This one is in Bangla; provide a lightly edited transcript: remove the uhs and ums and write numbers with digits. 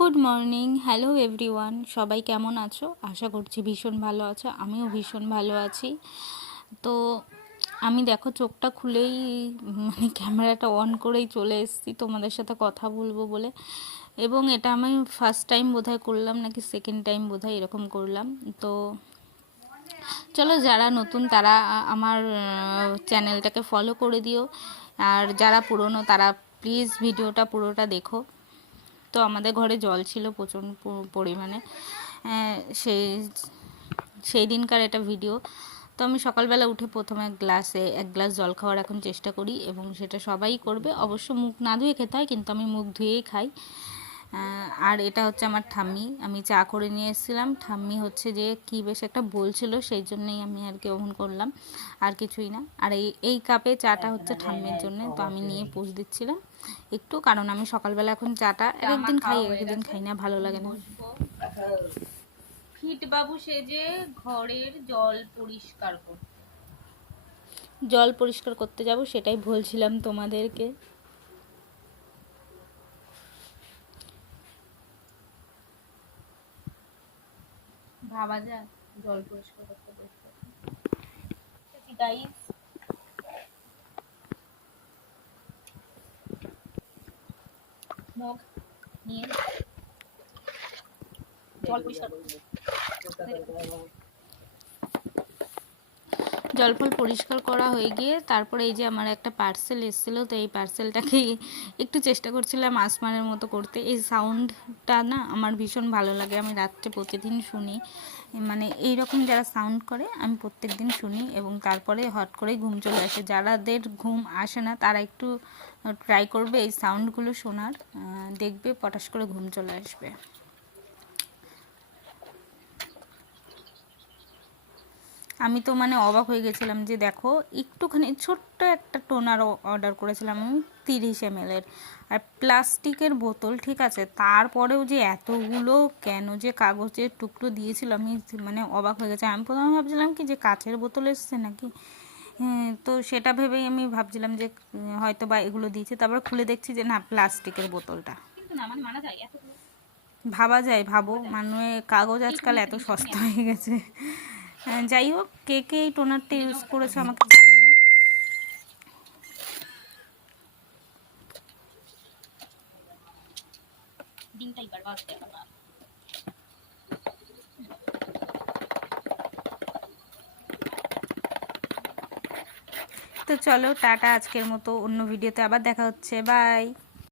Good morning, hello everyone. সবাই কেমন আছো? আশা করছি ভীষণ ভালো আছো। আমিও ভীষণ ভালো আছি। তো আমি দেখো চোখটা খুলেই ক্যামেরাটা অন করেই চলে এসেছি তোমাদের সাথে কথা বলবো বলে। এবং এটা আমি ফার্স্ট টাইম বোধহয় করলাম, নাকি সেকেন্ড টাইম বোধহয় এরকম করলাম। তো চলো, যারা নতুন তারা আমার চ্যানেলটাকে ফলো করে দিও, আর যারা পুরনো তারা প্লিজ ভিডিওটা পুরোটা দেখো। তো আমাদের ঘরে জল ছিল প্রচণ্ড পরিমাণে। সেই সেই দিনকার এটা ভিডিও। তো আমি সকালবেলা উঠে প্রথমে এক গ্লাস জল খাওয়ার এখন চেষ্টা করি, এবং সেটা সবাই করবে। অবশ্য মুখ না ধুয়ে খেতে হয়, কিন্তু আমি মুখ ধুয়েই খাই। আর এটা হচ্ছে আমার ঠাম্মি, আমি চা করে নিয়ে এসেছিলাম। ঠাম্মি হচ্ছে যে কী বেশ একটা বলছিল, সেই জন্যই আমি আর কি ওভেন করলাম, আর কিছুই না। আর এই কাপে চাটা হচ্ছে ঠাম্মির জন্য, তো আমি নিয়ে পোষ দিচ্ছিলাম একটু, কারণ আমি সকালবেলা এখন চাটা একদিন খাই একদিন খাই না, ভালো লাগে না। ফিট বাবু সেজে ঘরের জল পরিষ্কার করতে যাব, সেটাই বলছিলাম তোমাদেরকে। ভাবা যায় জল পরিষ্কার করতে বসতে। গাইস, মগ নিয়ে জল পরিষ্কার জল ফল পরিষ্কার করা হয়ে গিয়ে তারপরে এই যে আমার একটা পার্সেল এসেছিলো, তো এই পার্সেলটাকে একটু চেষ্টা করছিলাম আসমানের মতো করতে। এই সাউন্ডটা না আমার ভীষণ ভালো লাগে, আমি রাত্রে প্রতিদিন শুনি। মানে এইরকম যারা সাউন্ড করে আমি প্রত্যেক দিন শুনি, এবং তারপরে হট করেই ঘুম চলে আসে। যারাদের ঘুম আসে না তারা একটু ট্রাই করবে এই সাউন্ডগুলো শোনার, দেখবে পটাশ করে ঘুম চলে আসবে। আমি তো মানে অবাক হয়ে গেছিলাম যে দেখো, একটুখানি ছোট্ট একটা টোনার অর্ডার করেছিলাম আমি 30 ml, আর প্লাস্টিকের বোতল, ঠিক আছে, তারপরেও যে এতগুলো কেন যে কাগজের টুকরো দিয়েছিল, আমি মানে অবাক হয়ে গেছি। আমি প্রথমে ভাবছিলাম কি যে কাচের বোতল এসছে নাকি, তো সেটা ভেবেই আমি ভাবছিলাম যে হয়তো বা এগুলো দিয়েছে। তারপর খুলে দেখছি যে না, প্লাস্টিকের বোতলটা। ভাবা যায়, ভাবো, মানে কাগজ আজকাল এত সস্তা হয়ে গেছে। যাই হোক, কে কে এই টোনারটা ইউজ করেছে আমাকে জানিও। তো চলো টাটা, আজকের মতো অন্য ভিডিওতে আবার দেখা হচ্ছে, বাই।